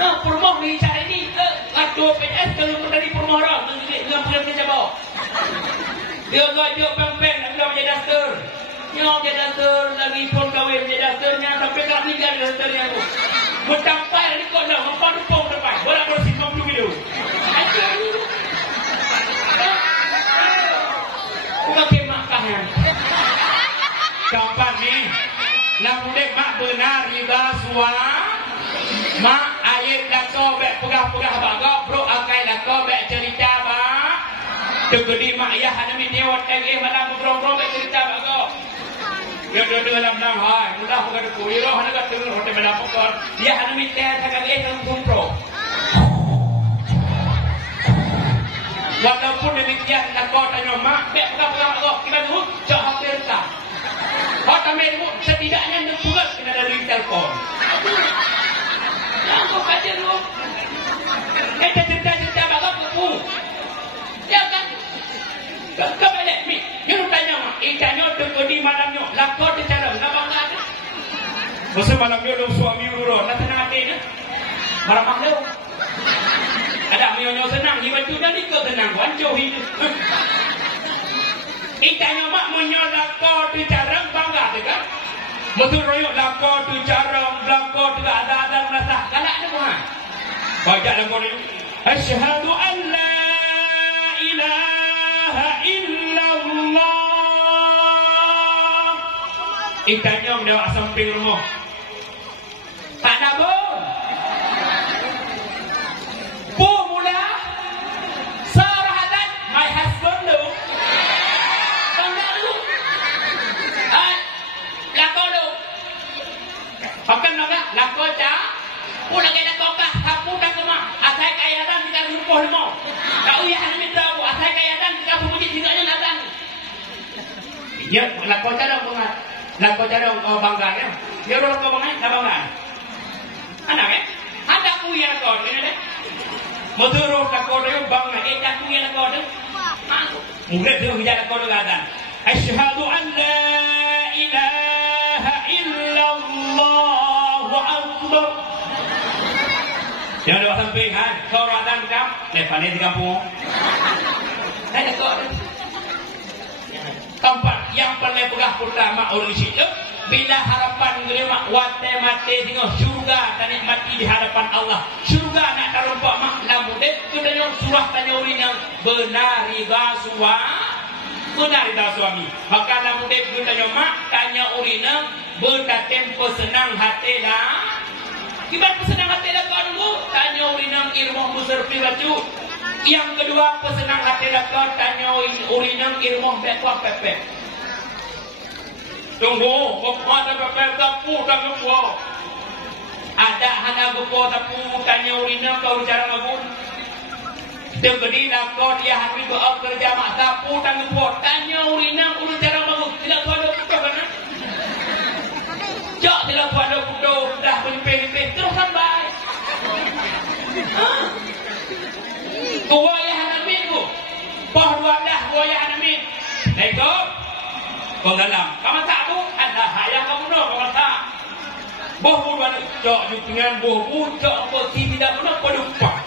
Nah, permoh ni cara ini ngatur PS kalau dari permoh orang dengan punya kerja bawa. Dia gajak peng-peng nak bilang menjadi daster. Yang jadi daster lagi pun kahwin menjadi dasternya sampai tak meninggal dasternya tu. Bertampai ni kau dah mampan dupung depan. Bola bersih 50 kilo. Ajar ni. Bukan kemak kahnya. Kapan ni? Nak mudik mak benar riba suah. Mak ayat lako bek pegah-pegah bagak bro akai lako bek cerita mak. Tegedi mak ayah hanami dewat malam bro bek cerita bagak. Dia dua dalam hai mudah bukan aku iro hana kat turun hotel mendapatkan dia hanami teh takkan dalam kumpro. Walaupun demikian lako tanya mak bek pegah-pegah bagak kita tu cak hampir tak. Hot ambil setidaknya tugas kena dari telefon. Yang kau kaji lu, cerita bagak buku, ya kan? Kau balik ni, you tanya mak, tanya tu di malamnya, lakor di cara, ngapa ngah? Masa malamnya lu suami urut, nak tenang hati ni, marah lu. Ada mionyo senang, hidup tu dah ni kau senang, wancau hidup. Tanya mak menyo lakor di cara bangga tu kan? Betul royok lakor tu cara, lakor tu ada merasa galak ni bukan? Baca lakor ni. Asyhadu an la ilaha illallah. Tanya dia sampai rumah. Tak ada pun. Bu mula. Sarahadan my husband lu. Pakai naga, lakor cah, pulang ke lakor kah, hapu dah kemah, asai kaya dan kita lupa lemo. Kau ya hanya minta aku, asai kaya dan kita puji tinggalnya nadang. Ya, lakor cah dah bunga, lakor cah dah bangga ya. Dia orang lakor bangga, dah bangga. Anak ada aku yang lakor ni deh. Betul lakor dia bangga, aku yang lakor tu. Murid tu hujat lakor tu ada. Asyhadu an la ilaha illallah. Jangan ada samping kan, kau radang jam, lepas ni di kampung. Ada kau tempat yang paling pegah pertama orang itu bila harapan menerima wate mati dengan syurga dan nikmati di hadapan Allah. Syurga nak terumpak mak lamu dek kedanya surah tanya orang yang benar riba suami. Maka lamu dek kedanya mak tanya orang yang bertempo senang hati dah. Kibat pesenang hati dah kau dulu tanya urinang ilmu muserfi baju. Yang kedua pesenang hati dah kau tanya urinang ilmu bekwa pepek. Tunggu, kau ada pepek tapu tak kau. Ada hana kau tapu tanya urinang kau bicara magun. Degedi dah kau dia hari kau kerja mak tapu tak kau tanya urinang bicara magun. Tidak kau ada betul kan? Jok tidak kau ada betul dah penyepit terus sampai. Tua ya hanamin tu. Poh dua dah tua ya hanamin. Nego. Kau dalam. Kamu tak tu? Ada hayang kamu no kamu tak. Boh dua ni. Jok dengan boh jok boh tidak pun apa lupa.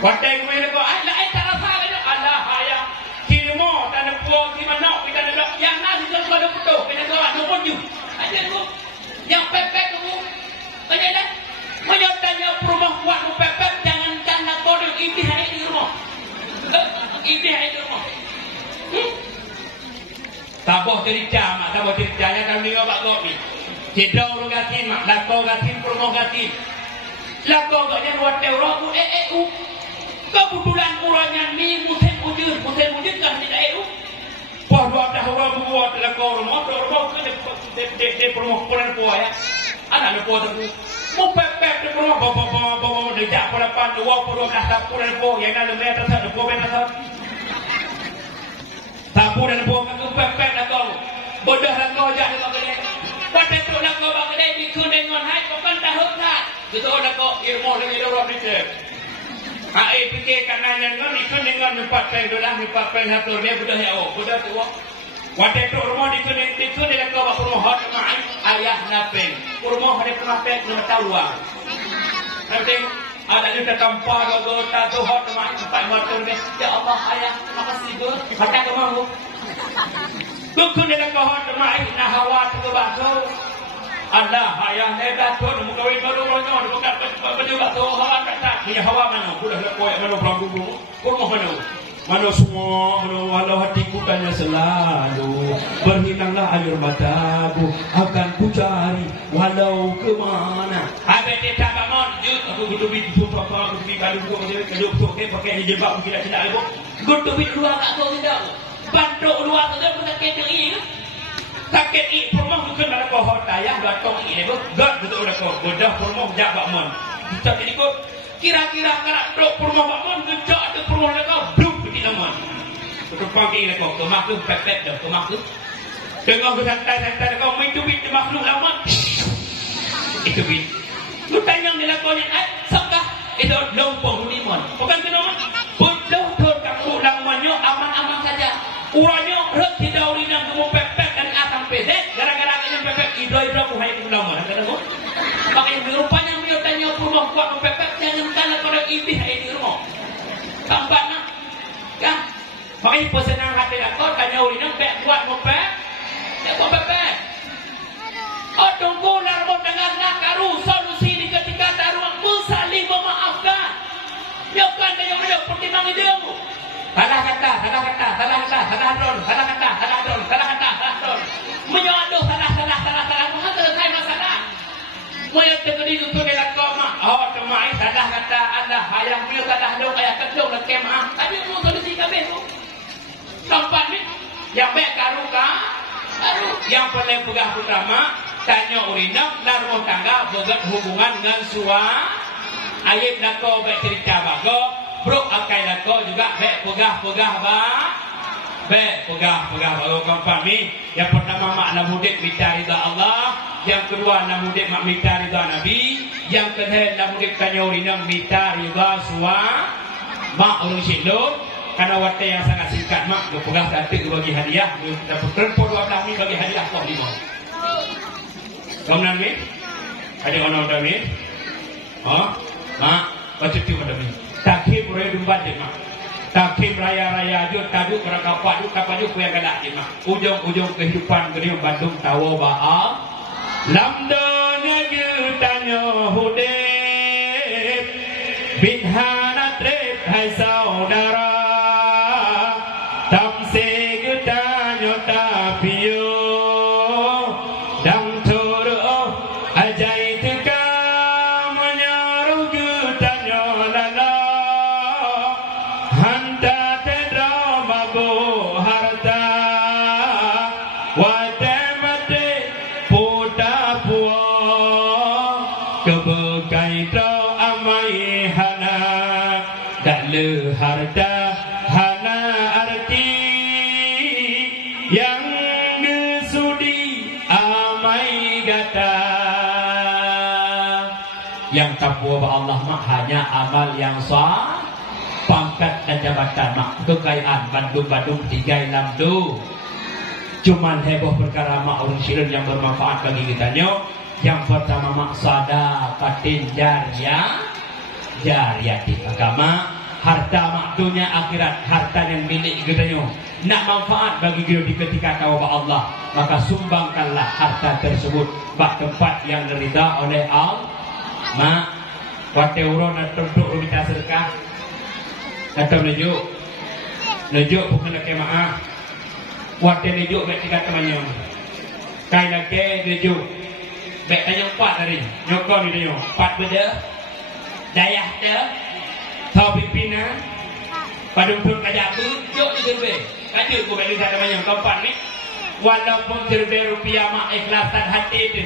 Watai kau ni kau. Lah tak rasa lagi. Ada hayang. Kilmo tanah puang di mana kita ada yang nasi tu kau ada betul. Kita kau ada pun ju. Ada tu. Yang pepek tu. Banyak Menyok tanya rumah buat pepek jangan tanda kodok ini hari di rumah. Ini hari di rumah. Taboh cerita mak, taboh ceritanya kalau dia buat kopi. Cedau lu gatin mak, lakau gatin, rumah gatin. Lakau gak dia buat teror tu kebetulan kurangnya ni musim wujud kan tidak Poh dua dah orang buat lakau rumah ke rumah pulang puah ya. Anak puah tu. Mau pepek di rumah bawa dejak pada pan 20 dah sapu dan po yang ada meter satu po meter sapu dan po aku pepek dah kau bodoh dah kau jadi kau gede pada tu dah kau gede di kuning ngon hai kau kan dah hutah betul dah kau ilmu lagi dorong ni cek fikir kanan yang ngon di kuning ngon 4 peng dolar 4 peng satu dia bodoh ya bodoh tu Wadah tu rumah di sini dah kau rumah hot mai ayah napeng rumah ada pernah peng 5 tahun. Nanti ada juga tampar logo tato hot mak tempat motor ni. Ya Allah ayah, makasih gue. Kata kau mau. Kau ni nak hot mak nak hawa tu baso. Allah ayah ni tato muka win baru baru bukan baju baso hawa tak. Ni hawa mana? Sudah lekoi mana pulang dulu. Kau mau mana? Mana semua, mana walau hatiku tanya selalu berhilanglah air mataku akan ku cari walau ke mana. Habis dia tak bangun, aku gudubit putra apa, gudubit kalau aku keduk tu ke pakai jebak mungkin tidak ada. Gudubit dua kat kau tidak. Bantuk dua tu dah sakit ini. Sakit ini permah bukan ada kau hotayah dua tong ini tu. God betul ada kau. Bodoh permah jabak mon. Kita ini kau kira-kira karak dok permah bakmon gejak ada permah kau. Namun, untuk panggil kau, kau makhluk pepet dah, kau makhluk. Tengok kau santai-santai kau mencubit makhluk lama. Itu bit. Kau tanya dia kau ni, sangkah itu lompong limon. Bukan kenapa? Betul betul kamu lamanya aman-aman saja. Uranya rek tidak urinang kamu pepet dan asam pedek. Gara-gara kau pepet idoi-idoi kau hai kamu lama. Kata kau. Makanya rupanya dia tanya rumah kuat pepet jangan tanya kau dah ibih hai di rumah. Tampaknya. Kan? Makanya pesenang hati kau tanya urinang pek buat mopek. Tak buat pepek. Oh tunggu larmo dengan nakaru solusi di ketika taruh saling memaafkan. Nyokan tanya urinang pertimbang ideamu. Salah kata. Menyodoh salah. Maka selesai masalah. Moyo tegedi itu dia kau mak. Oh temai salah kata Allah hayang beliau salah dong ayat kedong nak kemah. Tapi mu solusi kabeh tu. Tempat ni yang baik karu. Yang paling pegah utama tanya urinam larmo tangga bogat hubungan dengan suami. Ayat nak kau baik cerita bago. Bro akai nak kau juga baik pegah ba. Baik pegah bago kampan ni. Yang pertama makna mudik minta ridha Allah. Yang kedua nak mudik mak minta ridha Nabi. Yang ketiga nak mudik tanya urinam minta ridha suami. Mak urung silur. Karena waktu yang sangat singkat mak berpegang datuk bagi hadiah. Dapat terpur 12 min bagi hadiah kau di bawah. Kemudian min? Ada orang dah min? Oh, mak baca tu pada min. Takhim raya dumbat je mak. Takhim raya-raya je tajuk berakapa du yang galak je mak. Ujung-ujung kehidupan geni Bandung tawa baal. Lamdanya je tanya hudib. Bidhana trip hai saudara. Harta hana arti yang disudi amai gata. Yang takwa Allah mak hanya amal yang sah, pangkat dan jabatan mak kekayaan Bandung tigai lamdu. Cuman heboh perkara mak orang silun yang bermanfaat bagi kita nyo. Yang pertama mak sada katin jariyah di agama. Harta makdunya akhirat, harta yang milik kita nak manfaat bagi kita di ketika tawabah Allah, maka sumbangkanlah harta tersebut bak tempat yang diridha oleh Allah. Mak, waktu urun atau untuk minta sedekah, atau nejuk bukan lagi maaf. Waktu nejuk baik tiga temannya, kai lagi nejuk, baik tanya 4 hari, nyokong dia 4 beda, dayah dia. Tahu pimpinan pada untuk kajak tu jok tu terbe kajak ku bagi saya yang keempat ni walaupun terbe rupiah mak ikhlasan hati tu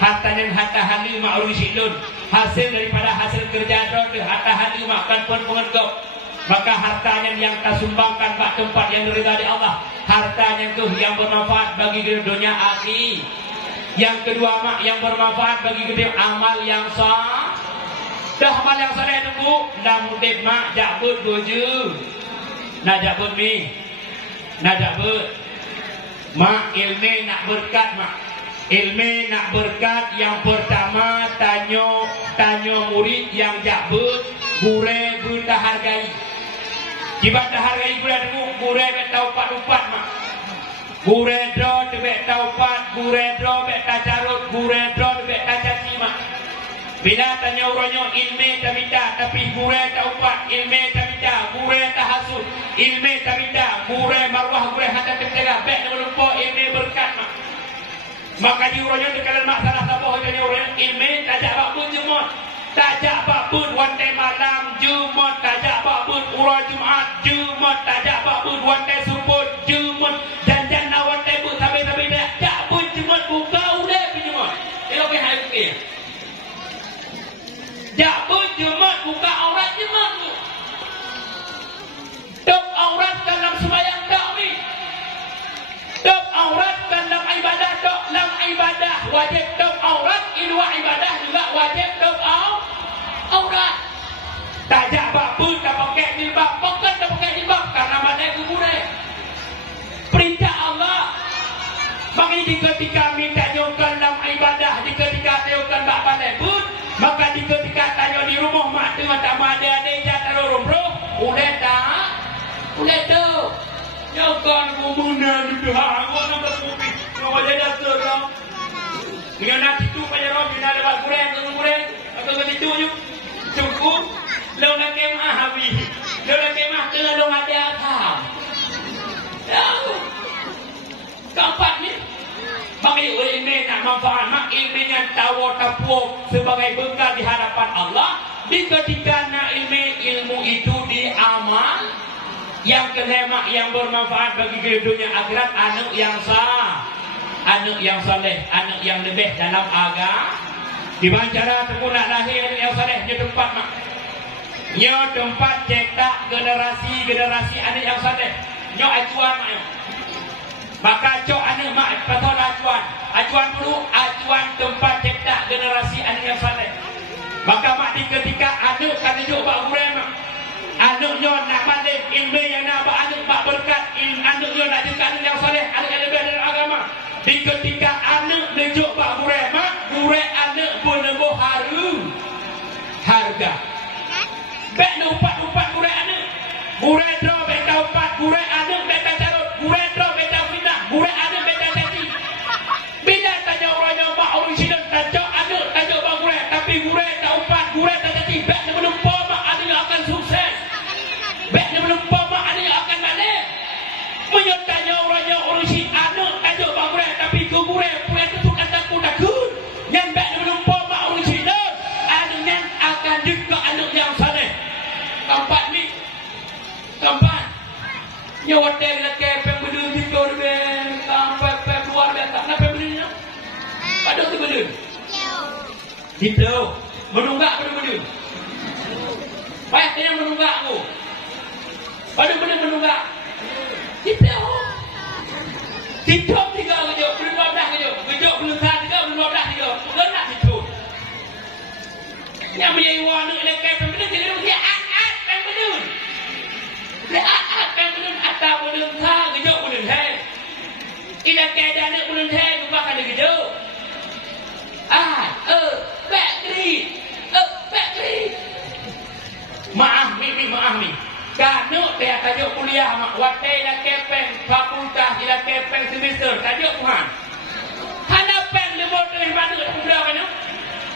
harta halu mak urus silun hasil daripada hasil kerja tu harta halu mak kan pun pengegok maka hartanya yang kita sumbangkan bak tempat yang diridha di Allah hartanya tu yang bermanfaat bagi dunia akhirat. Yang kedua mak yang bermanfaat bagi kita amal yang sah. Dah amal yang saya tunggu, dah mudik mak jabut goju, nak jabut mi, nak jabut, mak ilmu nak berkat mak, Ilmu nak berkat yang pertama tanya murid yang jabut gure benda hargai. Jika dah hargai gure tahu pat mak. Gure do debek tahu pat, gure do debek tacarut, gure do debek tacaci mak. Bila tanya orangnya ilmu tak minta tapi gure tahu pat, ilmu tak minta, gure tak hasut, ilmu tak minta, gure marwah gure hata tercegah, bek lupa ilmu berkat mak. Maka diurangnya dekat masalah sabah tanya orang ilmu tajak bakbun Jumat, tajak bakbun wantai malam Jumat, tajak bakbun urang Jumat Jumat, tajak bakbun wantai subuh Jumat, janjan wantai bu sampai dah jak bun Jumat buka udah Jumat. Elok ke hai buka. Jak bun Jumat buka aurat Jumat. Dok aurat dalam sembahyang dak ni. Dok aurat dalam ibadah dok dalam ibadah wajib dok aurat, luar ibadah juga wajib dok aurat. Tajak bakbun tak pakai jilbab, bukan tak pakai jilbab karena mana kuburan. Perintah Allah. Makanya ketika minta nyokan dalam ibadah, ketika nyokan bak pandai pun, maka ketika tanya di rumah mak tengah tak ada jatuh rumroh, udah tu. Nyokan kumuna di dah, gua nak berkopi, gua jadi terang. Dengan nasi tu pada roh bina lewat kurang, atau begitu je, cukup. Lalu nak kemah habis, lalu nak kemah terlalu ada atam. Tahu? Keempat ni, bagi ilmu nak manfaat, mak ilmu yang tahu tapuh sebagai bekal di hadapan Allah. Di ketika nak ilmu itu diamal. Yang kelima yang bermanfaat bagi dunia akhirat, anak yang sah, anak yang soleh, anak yang lebih dalam agama. Di mana cara temu nak lahir anak yang soleh? Dia tempat mak. Dia tempat cetak generasi anak yang soleh. Dia acuan mak. Maka cok anak mak pasal acuan dulu, acuan tempat cetak generasi anak yang soleh. Maka mak di ketika anak kan tunjuk bak gurem mak. Anaknya nak balik ilmu yang nak anak bak berkat, anaknya nak jadi anak yang soleh, anak yang lebih dalam agama. Di ketika anak tunjuk bak gurem mak, gurem anak pun nembus harga. Bek numpat gurem anak. Gurem draw beta umpat, gurem anak beta carut, gurem draw beta fitnah, gurem anak beta caci. Bila tanya orangnya mak orang sidang tajuk anak, tajuk bak gurem, tapi gurem tak umpat, gurem tak caci, bek menumpah mak adanya akan sukses. Bek menumpah mak adanya akan balik. Menyertanya orangnya orang si anak tajuk bak gurem, tapi ke gurem punya tutukan takut. Yang bek menumpah mak orang sidang, adanya akan juga anak yang saleh. Keempat ni. Keempat. Nyawa teh nak kepeng berdua tidur ben, sampai keluar ben tak nak berdua. Pada tu berdua. Tidur. Menunggak berdua. Baik dia menunggak aku. Pada berdua menunggak. Tidur. Tidur tiga kejap, belum 12 kejap. Kejap belum 3, belum 12 kejap. Bukan nak tidur. Yang menjadi warna nak kepeng berdua tidur dia at peng berdua. Leat pengulun atau ulun tha gejok ulun hai. Ila keadaan ulun hai bukan ada gejok. Backri. Maaf mi. Kanu dia tajuk kuliah mak watai ila kepeng fakultas ila kepeng semester tajuk Tuhan. Hana peng lebih dari mana muda kan?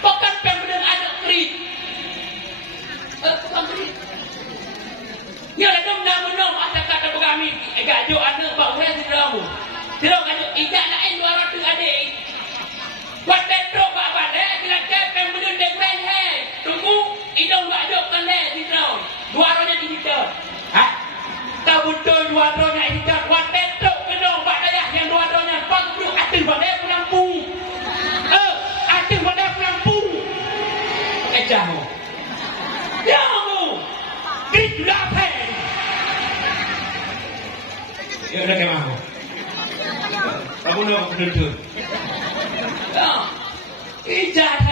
Bukan peng benar ada kri. Bukan kri. Dia dah menang atas kata kami. Gajuk anak bak urang siramu. Sirau gajuk ijak lain 200 adik. Buat petrok bak badai bila kepeng menun dek urang hai. Tunggu idong gajuk kan le sirau. 200 digital. Tahu betul 200 digital. Buat petrok kena bak dayah yang 200-nya bak duduk atas badai pulang pung. Atas badai pulang pung. Ejamu. Jamu. Gila pe. Ya udah kemah. Kamu nak berdua. Ijaz